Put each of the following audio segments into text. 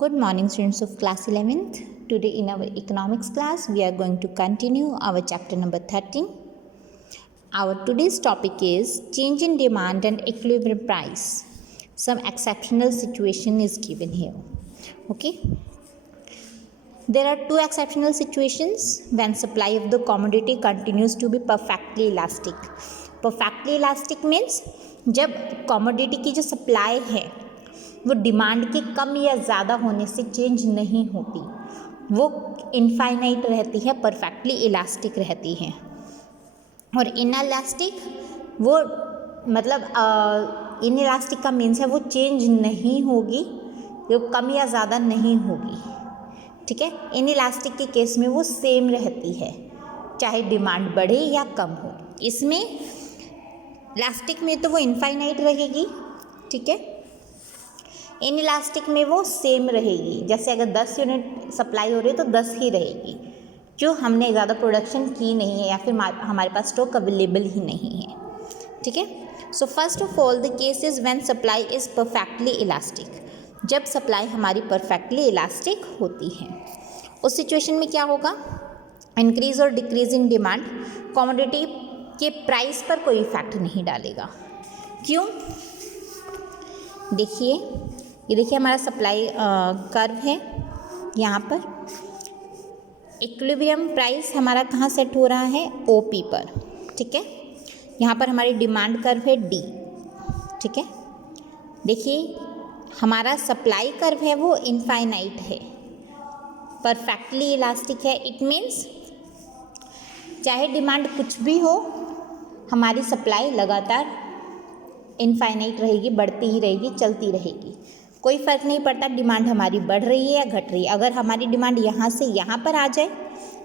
Good morning, students of class 11th. Today in our economics class, we are going to continue our chapter number 13. Our today's topic is change in demand and equilibrium price. Some exceptional situation is given here. Okay. There are two exceptional situations when supply of the commodity continues to be perfectly elastic. Perfectly elastic means जब commodity की जो supply है वो demand के कम या ज़्यादा होने से चेंज नहीं होती, वो इनफाइनाइट रहती है, परफेक्टली इलास्टिक रहती है। और इनइलास्टिक वो मतलब इनइलास्टिक का मीन्स है वो चेंज नहीं होगी, वो कम या ज़्यादा नहीं होगी। ठीक है, इनइलास्टिक के केस में वो सेम रहती है चाहे डिमांड बढ़े या कम हो। इसमें इलास्टिक में तो वो इनफाइनाइट रहेगी, ठीक है, इनइलास्टिक में वो सेम रहेगी। जैसे अगर 10 यूनिट सप्लाई हो रही है तो 10 ही रहेगी, जो हमने ज़्यादा प्रोडक्शन की नहीं है या फिर हमारे पास स्टॉक अवेलेबल ही नहीं है। ठीक है, so first of all the case is when supply is perfectly elastic. जब सप्लाई हमारी परफेक्टली इलास्टिक होती है उस सिचुएशन में क्या होगा, इंक्रीज और डिक्रीज इन डिमांड कमोडिटी के प्राइस पर कोई इफेक्ट नहीं डालेगा। क्यों? देखिए, ये देखिए हमारा सप्लाई कर्व है, यहाँ पर इक्विलिब्रियम प्राइस हमारा कहाँ सेट हो रहा है, ओपी पर। ठीक है, यहाँ पर हमारी डिमांड कर्व है डी। ठीक है, देखिए हमारा सप्लाई कर्व है वो इनफाइनाइट है, परफेक्टली इलास्टिक है। इट मीन्स चाहे डिमांड कुछ भी हो हमारी सप्लाई लगातार इनफाइनाइट रहेगी, बढ़ती ही रहेगी, चलती रहेगी, कोई फ़र्क नहीं पड़ता डिमांड हमारी बढ़ रही है या घट रही है। अगर हमारी डिमांड यहाँ से यहाँ पर आ जाए,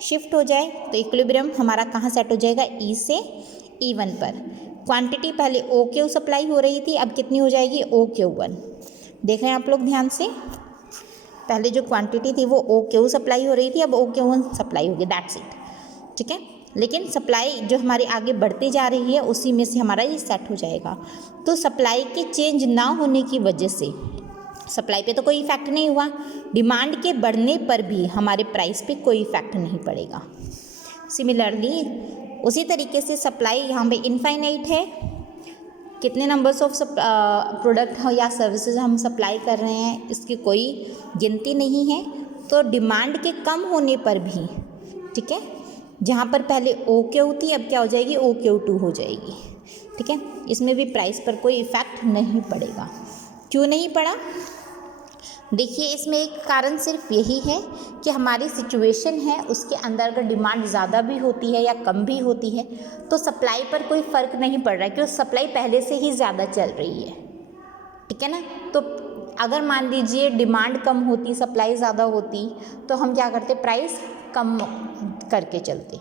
शिफ्ट हो जाए, तो इक्विलिब्रियम हमारा कहाँ सेट हो जाएगा, ई से E1 पर। क्वांटिटी पहले ओ क्यू सप्लाई हो रही थी, अब कितनी हो जाएगी, ओ क्यू 1। देख रहे हैं आप लोग ध्यान से, पहले जो क्वांटिटी थी वो ओ क्यू सप्लाई हो रही थी, अब ओ क्यू 1 सप्लाई होगी, दैट्स इट। ठीक है, लेकिन सप्लाई जो हमारी आगे बढ़ती जा रही है उसी में से हमारा ये सेट हो जाएगा। तो सप्लाई के चेंज ना होने की वजह से सप्लाई पे तो कोई इफेक्ट नहीं हुआ, डिमांड के बढ़ने पर भी हमारे प्राइस पे कोई इफेक्ट नहीं पड़ेगा। सिमिलरली उसी तरीके से सप्लाई यहाँ पे इनफाइनाइट है, कितने नंबर्स ऑफ प्रोडक्ट या सर्विसेज हम सप्लाई कर रहे हैं इसकी कोई गिनती नहीं है। तो डिमांड के कम होने पर भी, ठीक है, जहाँ पर पहले ओ क्यू थी अब क्या हो जाएगी, ओ क्यू 2 हो जाएगी। ठीक है, इसमें भी प्राइस पर कोई इफेक्ट नहीं पड़ेगा। क्यों नहीं पड़ा? देखिए, इसमें एक कारण सिर्फ यही है कि हमारी सिचुएशन है उसके अंदर अगर डिमांड ज़्यादा भी होती है या कम भी होती है तो सप्लाई पर कोई फ़र्क नहीं पड़ रहा है, क्योंकि सप्लाई पहले से ही ज़्यादा चल रही है। ठीक है ना, तो अगर मान लीजिए डिमांड कम होती सप्लाई ज़्यादा होती तो हम क्या करते, प्राइस कम करके चलते।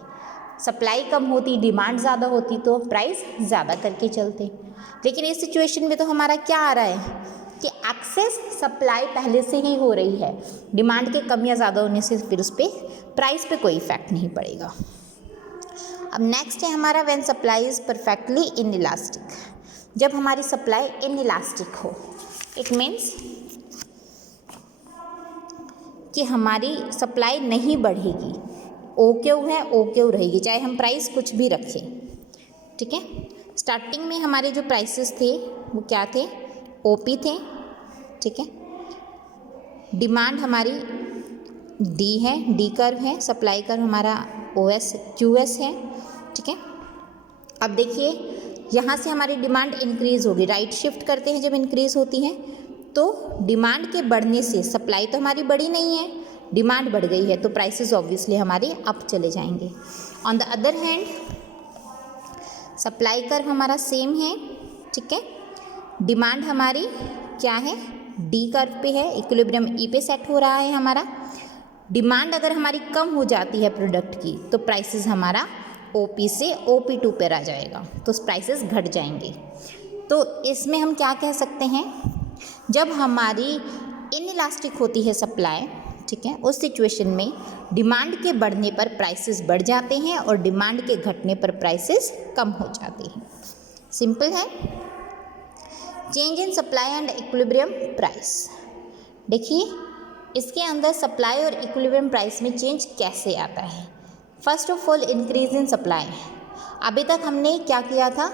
सप्लाई कम होती डिमांड ज़्यादा होती तो प्राइस ज़्यादा करके चलते। लेकिन इस सिचुएशन में तो हमारा क्या आ रहा है कि एक्सेस सप्लाई पहले से ही हो रही है, डिमांड के कम या ज़्यादा होने से फिर उस पर प्राइस पे कोई इफेक्ट नहीं पड़ेगा। अब नेक्स्ट है हमारा when supply is perfectly inelastic. जब हमारी सप्लाई इनइलास्टिक हो, इट मीन्स कि हमारी सप्लाई नहीं बढ़ेगी, ओ क्यू है ओ क्यू रहेगी, चाहे हम प्राइस कुछ भी रखें। ठीक है, स्टार्टिंग में हमारे जो प्राइसेस थे वो क्या थे, ओपी थे। ठीक है, डिमांड हमारी डी है, डी कर्व है, सप्लाई कर्व हमारा ओएस क्यूएस है। ठीक है, अब देखिए यहाँ से हमारी डिमांड इंक्रीज़ होगी, राइट शिफ्ट करते हैं जब इंक्रीज़ होती है तो डिमांड के बढ़ने से सप्लाई तो हमारी बढ़ी नहीं है, डिमांड बढ़ गई है तो प्राइसेस ऑब्वियसली हमारे अप चले जाएंगे। On the other hand supply curve हमारा सेम है। ठीक है, डिमांड हमारी क्या है, डी कर्व पे है, इक्विलिब्रियम ई पे सेट हो रहा है हमारा। डिमांड अगर हमारी कम हो जाती है प्रोडक्ट की तो प्राइसेस हमारा ओपी से ओपी 2 पर आ जाएगा, तो प्राइसेस घट जाएंगे। तो इसमें हम क्या कह सकते हैं, जब हमारी इनइलास्टिक होती है सप्लाई, ठीक है, उस सिचुएशन में डिमांड के बढ़ने पर प्राइसेस बढ़ जाते हैं और डिमांड के घटने पर प्राइसेस कम हो जाते हैं। सिंपल है। Change in supply and equilibrium price, देखिए इसके अंदर सप्लाई और इक्विलिब्रियम प्राइस में चेंज कैसे आता है। First of all increase in supply. अभी तक हमने क्या किया था,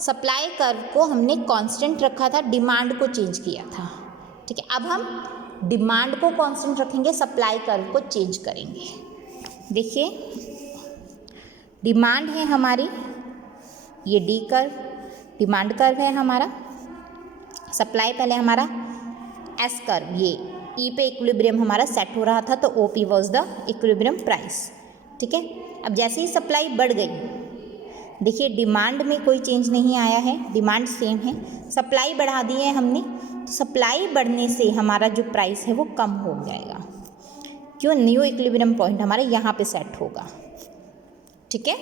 सप्लाई कर्व को हमने कांस्टेंट रखा था, डिमांड को चेंज किया था। ठीक है, अब हम डिमांड को कांस्टेंट रखेंगे, सप्लाई कर्व को चेंज करेंगे। देखिए डिमांड है हमारी, ये डी कर्व डिमांड कर्व है हमारा, सप्लाई पहले हमारा एस कर्व, ये ई पे इक्विलिब्रियम हमारा सेट हो रहा था, तो O P was the equilibrium price. ठीक है, अब जैसे ही सप्लाई बढ़ गई, देखिए डिमांड में कोई चेंज नहीं आया है, डिमांड सेम है, सप्लाई बढ़ा दी है हमने, तो सप्लाई बढ़ने से हमारा जो प्राइस है वो कम हो जाएगा। क्यों, न्यू इक्विलिब्रियम पॉइंट हमारा यहाँ पे सेट होगा। ठीक है,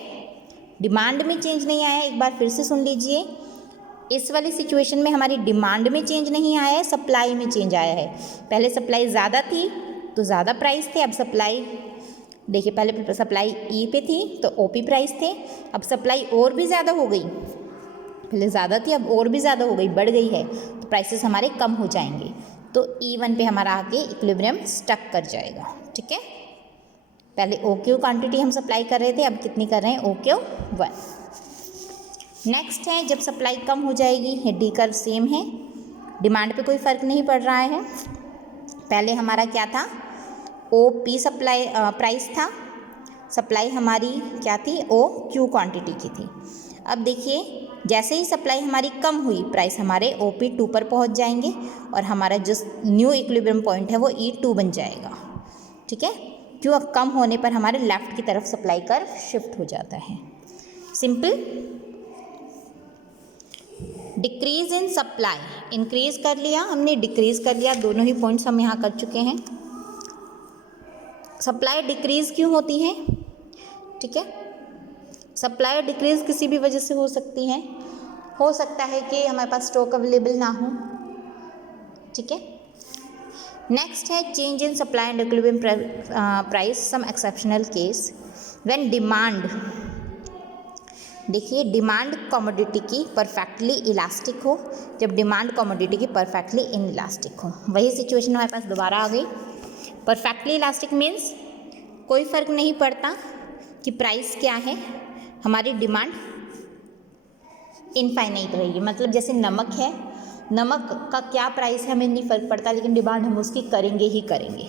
डिमांड में चेंज नहीं आया, एक बार फिर से सुन लीजिए, इस वाली सिचुएशन में हमारी डिमांड में चेंज नहीं आया है, सप्लाई में चेंज आया है। पहले सप्लाई ज़्यादा थी तो ज़्यादा प्राइस थे, अब सप्लाई देखिए, पहले सप्लाई ई पे थी तो ओ पी प्राइस थे, अब सप्लाई और भी ज़्यादा हो गई, पहले ज़्यादा थी अब और भी ज़्यादा हो गई, बढ़ गई है, तो प्राइसेस हमारे कम हो जाएंगे, तो E1 पे हमारा आके इक्विलिब्रियम स्टक कर जाएगा। ठीक है, पहले ओ क्यू क्वान्टिटी हम सप्लाई कर रहे थे, अब कितनी कर रहे हैं, ओ क्यू 1। नेक्स्ट है जब सप्लाई कम हो जाएगी, ये डी कर्व सेम है, डिमांड पे कोई फ़र्क नहीं पड़ रहा है। पहले हमारा क्या था, ओ पी सप्लाई प्राइस था, सप्लाई हमारी क्या थी, ओ क्यू क्वांटिटी की थी। अब देखिए जैसे ही सप्लाई हमारी कम हुई, प्राइस हमारे ओ पी 2 पर पहुंच जाएंगे और हमारा जो न्यू इक्विलिब्रियम पॉइंट है वो E2 बन जाएगा। ठीक है, क्यों, अब कम होने पर हमारे लेफ्ट की तरफ सप्लाई कर्व शिफ्ट हो जाता है। Simple. Decrease in supply, increase कर लिया हमने, डिक्रीज कर लिया, दोनों ही पॉइंट्स हम यहाँ कर चुके हैं। सप्लाई डिक्रीज क्यों होती है, ठीक है, सप्लाई डिक्रीज किसी भी वजह से हो सकती है, हो सकता है कि हमारे पास स्टॉक अवेलेबल ना हो। ठीक है, नेक्स्ट है change in supply and equilibrium price, some exceptional case when demand, देखिए डिमांड कमोडिटी की परफेक्टली इलास्टिक हो, जब डिमांड कमोडिटी की परफेक्टली इन इलास्टिक हो, वही सिचुएशन हमारे पास दोबारा आ गई। परफेक्टली इलास्टिक मीन्स कोई फ़र्क नहीं पड़ता कि प्राइस क्या है, हमारी डिमांड इनफाइनाइट रहेगी, मतलब जैसे नमक है, नमक का क्या प्राइस है हमें नहीं फ़र्क पड़ता, लेकिन डिमांड हम उसकी करेंगे ही करेंगे।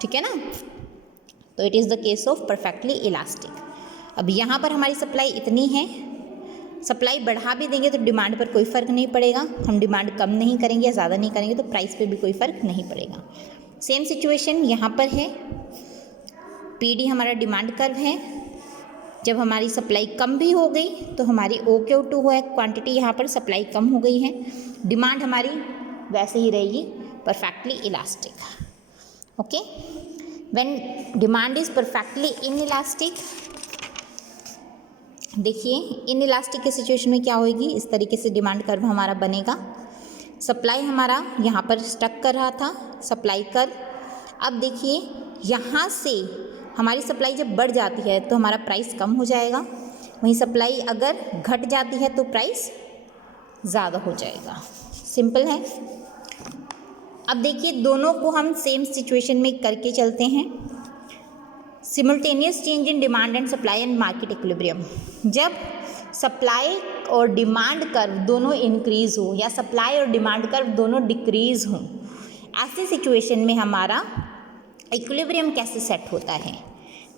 ठीक है ना, तो it is the case of perfectly elastic. अब यहाँ पर हमारी सप्लाई इतनी है, सप्लाई बढ़ा भी देंगे तो डिमांड पर कोई फ़र्क नहीं पड़ेगा, हम डिमांड कम नहीं करेंगे या ज़्यादा नहीं करेंगे तो प्राइस पे भी कोई फ़र्क नहीं पड़ेगा। सेम सिचुएशन यहाँ पर है, PD हमारा डिमांड कर्व है, जब हमारी सप्लाई कम भी हो गई तो हमारी OQ2 है क्वांटिटी, यहाँ पर सप्लाई कम हो गई है, डिमांड हमारी वैसे ही रहेगी, perfectly elastic. Okay, when demand is perfectly in elastic, देखिए इन इलास्टिक के सिचुएशन में क्या होगी, इस तरीके से डिमांड कर्व हमारा बनेगा, सप्लाई हमारा यहाँ पर स्टक कर रहा था, सप्लाई कर्व। अब देखिए यहाँ से हमारी सप्लाई जब बढ़ जाती है तो हमारा प्राइस कम हो जाएगा, वहीं सप्लाई अगर घट जाती है तो प्राइस ज़्यादा हो जाएगा। सिंपल है। अब देखिए दोनों को हम सेम सिचुएशन में करके चलते हैं। Simultaneous change in demand and supply and market equilibrium, जब सप्लाई और डिमांड कर्व दोनों इंक्रीज़ हो या सप्लाई और डिमांड कर्व दोनों डिक्रीज़ हों, ऐसी सिचुएशन में हमारा इक्विलिब्रियम कैसे सेट होता है।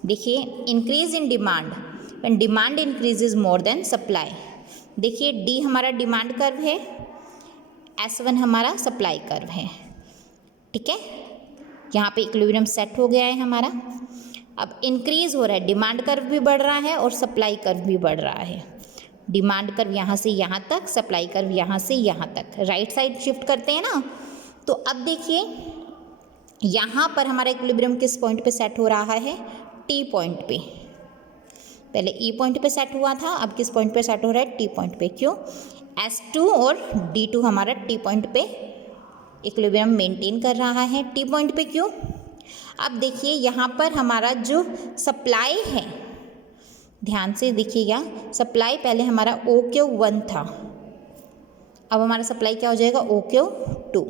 देखिए increase in demand, when demand increases more than supply. देखिए D हमारा डिमांड कर्व है, S1 हमारा सप्लाई कर्व है। ठीक है, यहाँ पे इक्विलिब्रियम सेट हो गया है हमारा। अब इंक्रीज हो रहा है, डिमांड कर्व भी बढ़ रहा है और सप्लाई कर्व भी बढ़ रहा है। डिमांड कर्व यहाँ से यहाँ तक, सप्लाई कर्व यहाँ से यहाँ तक, राइट साइड शिफ्ट करते हैं ना। तो अब देखिए यहाँ पर हमारा इक्विलिब्रियम किस पॉइंट पे सेट हो रहा है, T पॉइंट पे। पहले E पॉइंट पे सेट हुआ था, अब किस पॉइंट पे सेट हो रहा है, T पॉइंट पे। क्यों, S2 और D2 हमारा T पॉइंट पे इक्विलिब्रियम मेंटेन कर रहा है। T पॉइंट पे क्यों, अब देखिए यहाँ पर हमारा जो सप्लाई है, ध्यान से देखिएगा, सप्लाई पहले हमारा OQ1 था, अब हमारा सप्लाई क्या हो जाएगा, OQ2।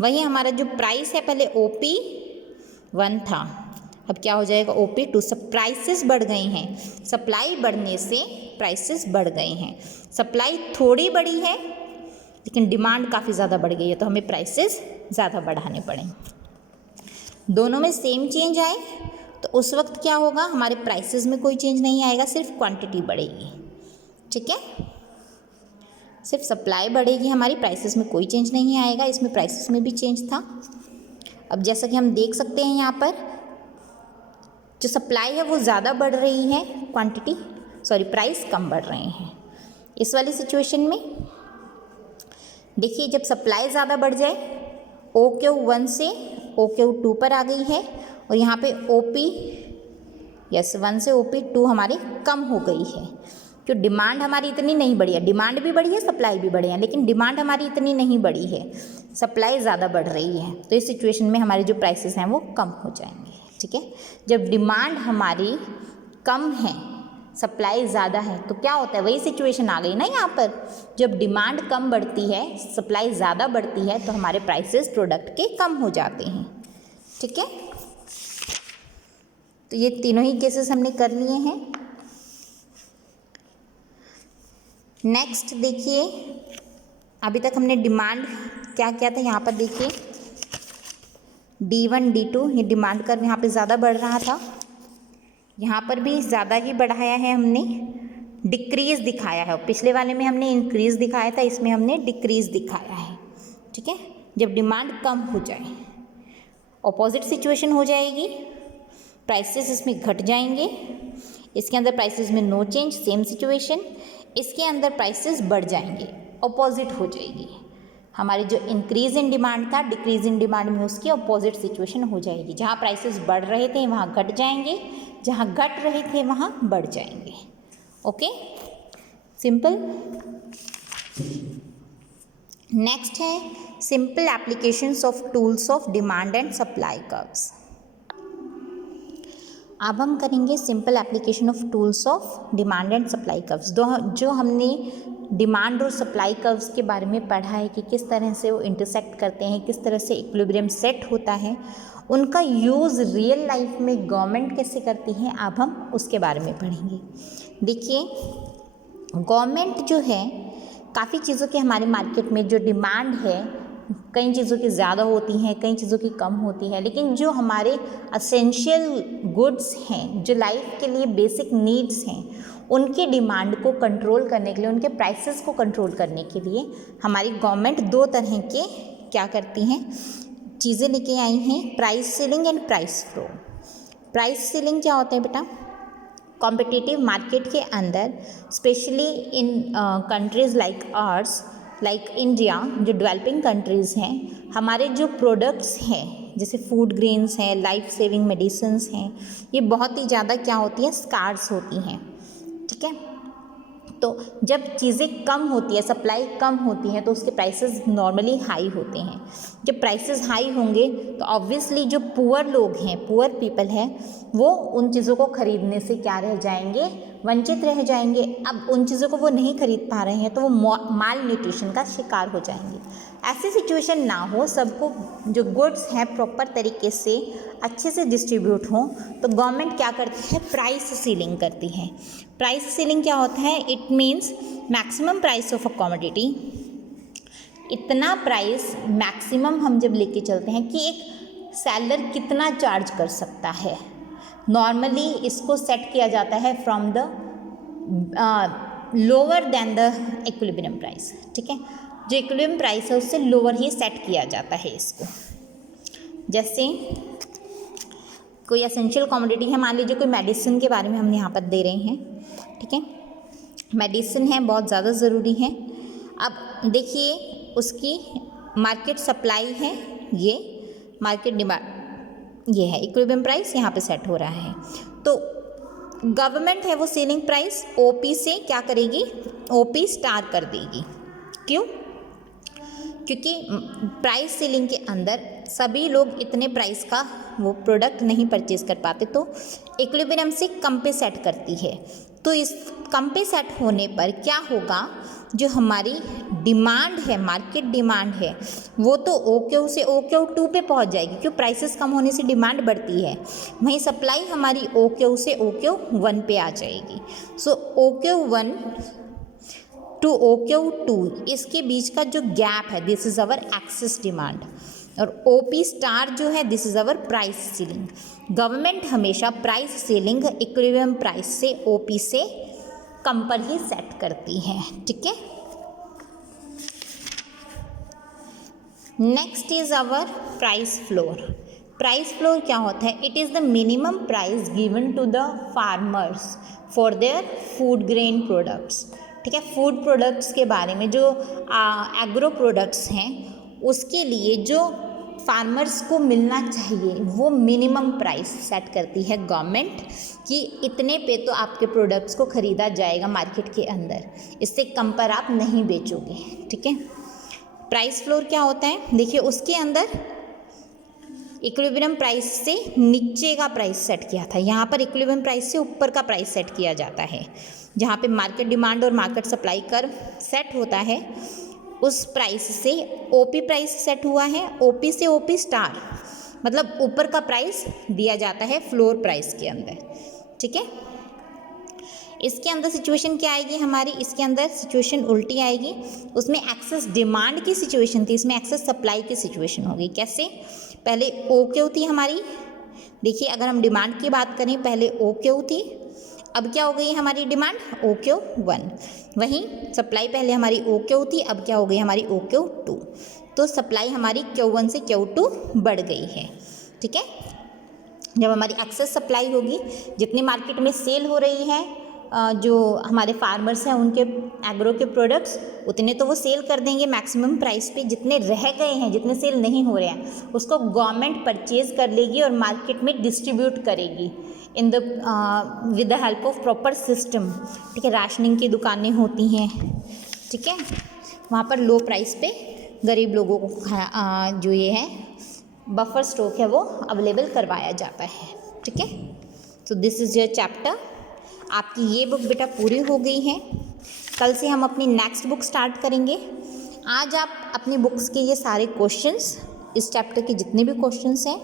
वहीं हमारा जो प्राइस है पहले OP 1 था, अब क्या हो जाएगा OP2। सब प्राइसेस बढ़ गए हैं, सप्लाई बढ़ने से प्राइसेस बढ़ गए हैं। सप्लाई थोड़ी बढ़ी है लेकिन डिमांड काफ़ी ज़्यादा बढ़ गई है, तो हमें प्राइसेस ज़्यादा बढ़ाने पड़े। दोनों में सेम चेंज आए तो उस वक्त क्या होगा, हमारे प्राइसेस में कोई चेंज नहीं आएगा, सिर्फ क्वांटिटी बढ़ेगी। ठीक है, सिर्फ सप्लाई बढ़ेगी हमारी, प्राइसेस में कोई चेंज नहीं आएगा। इसमें प्राइसेस में भी चेंज था। अब जैसा कि हम देख सकते हैं यहाँ पर जो सप्लाई है वो ज़्यादा बढ़ रही है, प्राइस कम बढ़ रहे हैं। इस वाली सिचुएशन में देखिए, जब सप्लाई ज़्यादा बढ़ जाए, OQ1 से OQ2 पर आ गई है और यहाँ पे 1 से OP2 हमारी कम हो गई है। क्यों, डिमांड हमारी इतनी नहीं बढ़ी है, डिमांड भी बढ़ी है सप्लाई भी बढ़ी है, लेकिन डिमांड हमारी इतनी नहीं बढ़ी है, सप्लाई ज़्यादा बढ़ रही है। तो इस सिचुएशन में हमारे जो प्राइसेस हैं वो कम हो जाएंगे। ठीक है, जब डिमांड हमारी कम है, सप्लाई ज़्यादा है, तो क्या होता है, वही सिचुएशन आ गई ना यहाँ पर। जब डिमांड कम बढ़ती है, सप्लाई ज़्यादा बढ़ती है, तो हमारे प्राइसेस प्रोडक्ट के कम हो जाते हैं। ठीक है, तो ये तीनों ही केसेस हमने कर लिए हैं। नेक्स्ट देखिए, अभी तक हमने डिमांड क्या किया था, यहाँ पर देखिए D1 D2, ये डिमांड कर्व यहाँ पे ज़्यादा बढ़ रहा था, यहाँ पर भी ज़्यादा ही बढ़ाया है हमने, डिक्रीज़ दिखाया है। पिछले वाले में हमने इंक्रीज़ दिखाया था, इसमें हमने डिक्रीज़ दिखाया है। ठीक है, जब डिमांड कम हो जाए, ऑपोजिट सिचुएशन हो जाएगी, प्राइसेस इसमें घट जाएंगे, इसके अंदर प्राइसेस में नो चेंज, सेम सिचुएशन, इसके अंदर प्राइसेस बढ़ जाएंगे, ऑपोजिट हो जाएगी। हमारी जो इंक्रीज़ इन डिमांड था, डिक्रीज़ इन डिमांड में उसकी ऑपोजिट सिचुएशन हो जाएगी। जहाँ प्राइसेस बढ़ रहे थे वहाँ घट जाएंगे, जहाँ घट रहे थे वहाँ बढ़ जाएंगे। Okay, simple. नेक्स्ट है simple applications of tools of demand and supply curves. अब हम करेंगे simple application of tools of demand and supply curves. जो हमने डिमांड और सप्लाई कर्व्स के बारे में पढ़ा है कि किस तरह से वो इंटरसेक्ट करते हैं, किस तरह से इक्विलिब्रियम सेट होता है, उनका यूज़ रियल लाइफ में गवर्नमेंट कैसे करती है, अब हम उसके बारे में पढ़ेंगे। देखिए, गवर्नमेंट जो है, काफ़ी चीज़ों की हमारे मार्केट में जो डिमांड है, कई चीज़ों की ज़्यादा होती हैं, कई चीज़ों की कम होती है, लेकिन जो हमारे असेंशियल गुड्स हैं, जो लाइफ के लिए बेसिक नीड्स हैं, उनकी डिमांड को कंट्रोल करने के लिए, उनके प्राइसेस को कंट्रोल करने के लिए हमारी गवर्नमेंट दो तरह के क्या करती हैं, चीज़ें लेके आई हैं, price ceiling and price floor. Price ceiling क्या होता है बेटा, कॉम्पिटिटिव मार्केट के अंदर, specially in countries like ours, like India, जो डेवलपिंग कंट्रीज़ हैं, हमारे जो प्रोडक्ट्स हैं जैसे फूड ग्रेन्स हैं, लाइफ सेविंग मेडिसिन्स हैं, ये बहुत ही ज़्यादा क्या होती हैं, स्कार्स होती हैं। ठीक है, तो जब चीज़ें कम होती है, सप्लाई कम होती है, तो उसके प्राइसेस नॉर्मली हाई होते हैं। जब प्राइसेस हाई होंगे तो ऑब्वियसली जो पुअर लोग हैं, पुअर पीपल हैं, वो उन चीज़ों को ख़रीदने से क्या रह जाएंगे, वंचित रह जाएंगे। अब उन चीज़ों को वो नहीं खरीद पा रहे हैं तो वो माल न्यूट्रिशन का शिकार हो जाएंगे। ऐसी सिचुएशन ना हो, सबको जो गुड्स हैं प्रॉपर तरीके से अच्छे से डिस्ट्रीब्यूट हों, तो गवर्नमेंट क्या करती है, प्राइस सीलिंग करती है। प्राइस सीलिंग क्या होता है, it means maximum price of a commodity. इतना प्राइस मैक्सिमम हम जब लेके चलते हैं कि एक सेलर कितना चार्ज कर सकता है, नॉर्मली इसको सेट किया जाता है from the lower than the equilibrium price. ठीक है, जो इक्विलिब्रियम प्राइस है उससे लोअर ही सेट किया जाता है इसको। जैसे कोई एसेंशियल कमोडिटी है, मान लीजिए कोई मेडिसिन के बारे में हम यहाँ पर दे रहे हैं। ठीक है, मेडिसिन है, बहुत ज़्यादा ज़रूरी है। अब देखिए, उसकी मार्केट सप्लाई है, ये मार्केट डिमांड ये है, इक्विलिब्रियम प्राइस यहाँ पे सेट हो रहा है। तो गवर्नमेंट है वो सेलिंग प्राइस OP से क्या करेगी, OP स्टार कर देगी। क्यों, क्योंकि प्राइस सेलिंग के अंदर सभी लोग इतने प्राइस का वो प्रोडक्ट नहीं परचेज कर पाते, तो इक्विलिब्रियम से कम पे सेट करती है। तो इस कम पे सेट होने पर क्या होगा, जो हमारी डिमांड है, मार्केट डिमांड है, वो तो OQ से OQ2 पे पहुंच जाएगी, क्यों प्राइसेस कम होने से डिमांड बढ़ती है। वहीं सप्लाई हमारी OQ से OQ1 पे आ जाएगी। सो OQ1 टू OQ2 इसके बीच का जो गैप है, this is our excess demand. और OP स्टार जो है, this is our price ceiling. Government हमेशा प्राइस सीलिंग इक्विलिब्रियम प्राइस से OP से कम पर ही सेट करती है, ठीक है। Next is our price floor. Price floor क्या होता है? It is the minimum price given to the farmers for their food grain products, ठीक है। फूड प्रोडक्ट्स के बारे में, जो एग्रो प्रोडक्ट्स हैं उसके लिए जो फार्मर्स को मिलना चाहिए वो मिनिमम प्राइस सेट करती है गवर्नमेंट, कि इतने पे तो आपके प्रोडक्ट्स को ख़रीदा जाएगा मार्केट के अंदर, इससे कम पर आप नहीं बेचोगे, ठीक है। प्राइस फ्लोर क्या होता है? देखिए, उसके अंदर इक्विलिब्रियम प्राइस से नीचे का प्राइस सेट किया था, यहाँ पर इक्विलिब्रियम प्राइस से ऊपर का प्राइस सेट किया जाता है। जहाँ पे मार्केट डिमांड और मार्केट सप्लाई कर्व सेट होता है, उस प्राइस से OP प्राइस सेट हुआ है। OP से OP स्टार मतलब ऊपर का प्राइस दिया जाता है फ्लोर प्राइस के अंदर, ठीक है। इसके अंदर सिचुएशन क्या आएगी हमारी? इसके अंदर सिचुएशन उल्टी आएगी। उसमें एक्सेस डिमांड की सिचुएशन थी, इसमें एक्सेस सप्लाई की सिचुएशन होगी। कैसे? पहले OQ थी हमारी, देखिए अगर हम डिमांड की बात करें, पहले OQ थी, अब क्या हो गई हमारी डिमांड? OQ1। वहीं सप्लाई पहले हमारी OQ थी, अब क्या हो गई हमारी OQ2। तो सप्लाई हमारी Q1 से Q2 बढ़ गई है, ठीक है। जब हमारी एक्सेस सप्लाई होगी, जितनी मार्केट में सेल हो रही है, जो हमारे फार्मर्स हैं उनके एग्रो के प्रोडक्ट्स, उतने तो वो सेल कर देंगे मैक्सिमम प्राइस पे। जितने रह गए हैं, जितने सेल नहीं हो रहे हैं, उसको गवर्नमेंट परचेज कर लेगी और मार्केट में डिस्ट्रीब्यूट करेगी in the with the help of proper system, ठीक है। राशनिंग की दुकानें होती हैं, ठीक है, वहाँ पर लो प्राइस पे गरीब लोगों को जो ये है बफर स्टॉक है वो अवेलेबल करवाया जाता है, ठीक है। तो दिस इज़ योर चैप्टर। आपकी ये बुक बेटा पूरी हो गई है। कल से हम अपनी नेक्स्ट बुक स्टार्ट करेंगे। आज आप अपनी बुक्स के ये सारे क्वेश्चंस, इस चैप्टर के जितने भी क्वेश्चंस हैं,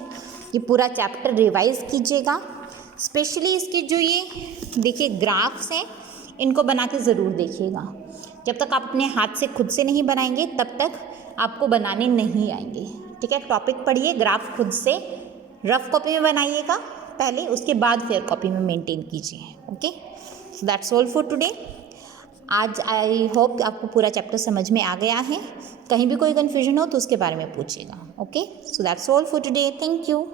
ये पूरा चैप्टर रिवाइज कीजिएगा। स्पेशली इसके जो ये देखिए ग्राफ्स हैं, इनको बना के ज़रूर देखिएगा। जब तक आप अपने हाथ से खुद से नहीं बनाएंगे तब तक आपको बनाने नहीं आएंगे, ठीक है। टॉपिक पढ़िए, ग्राफ खुद से रफ कॉपी में बनाइएगा पहले, उसके बाद फेयर कॉपी में मेंटेन कीजिए। Okay, so that's all for today. आज आई होप आपको पूरा चैप्टर समझ में आ गया है। कहीं भी कोई कन्फ्यूजन हो तो उसके बारे में पूछिएगा। Okay, so that's all for today. Thank you.